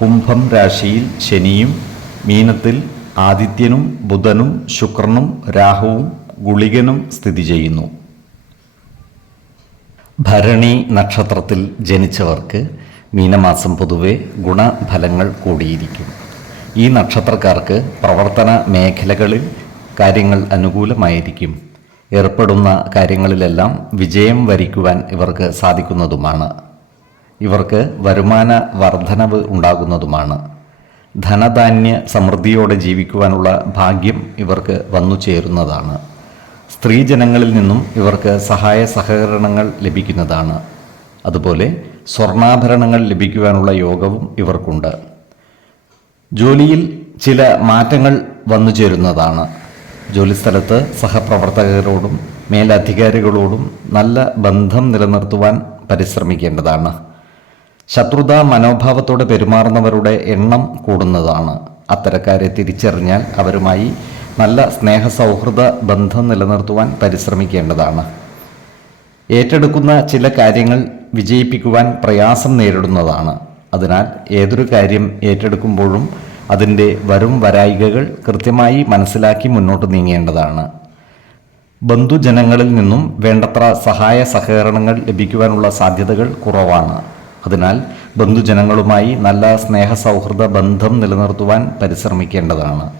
കുംഭം രാശിയിൽ ശനിയും മീനത്തിൽ ആദിത്യനും ബുധനും ശുക്രനും രാഹുവും ഗുളികനും സ്ഥിതി ചെയ്യുന്നു. ഭരണി നക്ഷത്രത്തിൽ ജനിച്ചവർക്ക് മീനമാസം പൊതുവെ ഗുണഫലങ്ങൾ കൂടിയിരിക്കും. ഈ നക്ഷത്രക്കാർക്ക് പ്രവർത്തന മേഖലകളിൽ കാര്യങ്ങൾ അനുകൂലമായിരിക്കും. ഏർപ്പെടുന്ന കാര്യങ്ങളിലെല്ലാം വിജയം വരിക്കുവാൻ ഇവർക്ക് സാധിക്കുന്നതുമാണ്. ഇവർക്ക് വരുമാന വർധനവ് ഉണ്ടാകുന്നതുമാണ്. ധനധാന്യ സമൃദ്ധിയോടെ ജീവിക്കുവാനുള്ള ഭാഗ്യം ഇവർക്ക് വന്നു ചേരുന്നതാണ്. സ്ത്രീജനങ്ങളിൽ നിന്നും ഇവർക്ക് സഹായ സഹകരണങ്ങൾ ലഭിക്കുന്നതാണ്. അതുപോലെ സ്വർണാഭരണങ്ങൾ ലഭിക്കുവാനുള്ള യോഗവും ഇവർക്കുണ്ട്. ജോലിയിൽ ചില മാറ്റങ്ങൾ വന്നു ചേരുന്നതാണ്. ജോലിസ്ഥലത്ത് സഹപ്രവർത്തകരോടും മേലധികാരികളോടും നല്ല ബന്ധം നിലനിർത്തുവാൻ പരിശ്രമിക്കേണ്ടതാണ്. ശത്രുതാ മനോഭാവത്തോടെ പെരുമാറുന്നവരുടെ എണ്ണം കൂടുന്നതാണ്. അത്തരക്കാരെ തിരിച്ചറിഞ്ഞാൽ അവരുമായി നല്ല സ്നേഹ സൗഹൃദ ബന്ധം നിലനിർത്തുവാൻ പരിശ്രമിക്കേണ്ടതാണ്. ഏറ്റെടുക്കുന്ന ചില കാര്യങ്ങൾ വിജയിപ്പിക്കുവാൻ പ്രയാസം നേരിടുന്നതാണ്. അതിനാൽ ഏതൊരു കാര്യം ഏറ്റെടുക്കുമ്പോഴും അതിന്റെ വരും വരായികകൾ കൃത്യമായി മനസ്സിലാക്കി മുന്നോട്ട് നീങ്ങേണ്ടതാണ്. ബന്ധുജനങ്ങളിൽ നിന്നും വേണ്ടത്ര സഹായ സഹകരണങ്ങൾ ലഭിക്കുവാനുള്ള സാധ്യതകൾ കുറവാണ്. അതിനാൽ ബന്ധുജനങ്ങളുമായി നല്ല സ്നേഹ സൗഹൃദ ബന്ധം നിലനിർത്തുവാൻ പരിശ്രമിക്കേണ്ടതാണ്.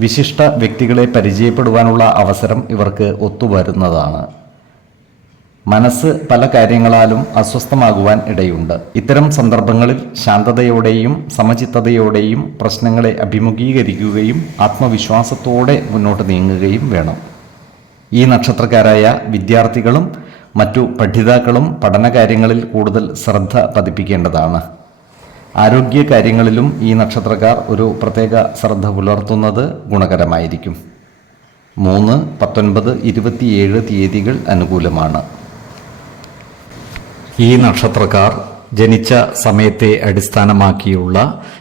വിശിഷ്ട വ്യക്തികളെ പരിചയപ്പെടുവാനുള്ള അവസരം ഇവർക്ക് ഒത്തുവരുന്നതാണ്. മനസ്സ് പല കാര്യങ്ങളാലും അസ്വസ്ഥമാകുവാൻ ഇടയുണ്ട്. ഇത്തരം സന്ദർഭങ്ങളിൽ ശാന്തതയോടെയും സമചിത്തതയോടെയും പ്രശ്നങ്ങളെ അഭിമുഖീകരിക്കുകയും ആത്മവിശ്വാസത്തോടെ മുന്നോട്ട് നീങ്ങുകയും വേണം. ഈ നക്ഷത്രക്കാരായ വിദ്യാർത്ഥികളും മറ്റു പഠിതാക്കളും പഠനകാര്യങ്ങളിൽ കൂടുതൽ ശ്രദ്ധ പതിപ്പിക്കേണ്ടതാണ്. ആരോഗ്യ കാര്യങ്ങളിലും ഈ നക്ഷത്രക്കാർ ഒരു പ്രത്യേക ശ്രദ്ധ പുലർത്തുന്നത് ഗുണകരമായിരിക്കും. മൂന്ന് പത്തൊൻപത് ഇരുപത്തിയേഴ് തീയതികൾ അനുകൂലമാണ്. ഈ നക്ഷത്രക്കാർ ജനിച്ച സമയത്തെ അടിസ്ഥാനമാക്കിയുള്ള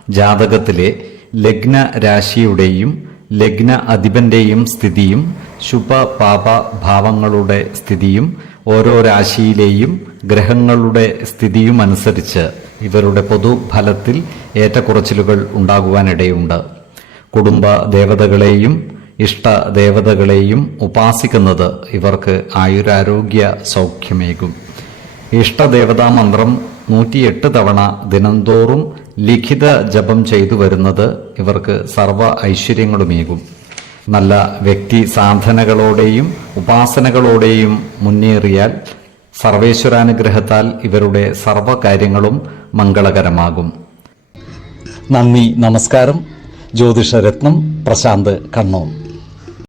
ജാതകത്തിലെ ലഗ്ന രാശിയുടെയും ലഗ്ന അധിപന്റെയും സ്ഥിതിയും ശുഭ പാപ ഭാവങ്ങളുടെ സ്ഥിതിയും ഓരോ രാശിയിലെയും ഗ്രഹങ്ങളുടെ സ്ഥിതിയും അനുസരിച്ച് ഇവരുടെ പൊതുഫലത്തിൽ ഏറ്റക്കുറച്ചിലുകൾ ഉണ്ടാകുവാനിടയുണ്ട്. കുടുംബ ദേവതകളെയും ഇഷ്ട ദേവതകളെയും ഉപാസിക്കുന്നത് ഇവർക്ക് ആയുരാരോഗ്യ സൗഖ്യമേകും. ഇഷ്ടദേവതാ മന്ത്രം നൂറ്റിയെട്ട് തവണ ദിനംതോറും ലിഖിത ജപം ചെയ്തു വരുന്നത് ഇവർക്ക് സർവ ഐശ്വര്യങ്ങളുമേകും. നല്ല വ്യക്തി സാധനകളോടെയും ഉപാസനകളോടെയും മുന്നേറിയാൽ സർവേശ്വരാനുഗ്രഹത്താൽ ഇവരുടെ സർവകാര്യങ്ങളും മംഗളകരമാകും. നന്ദി നമസ്കാരം. ജ്യോതിഷരത്നം പ്രശാന്ത് കണ്ണൂർ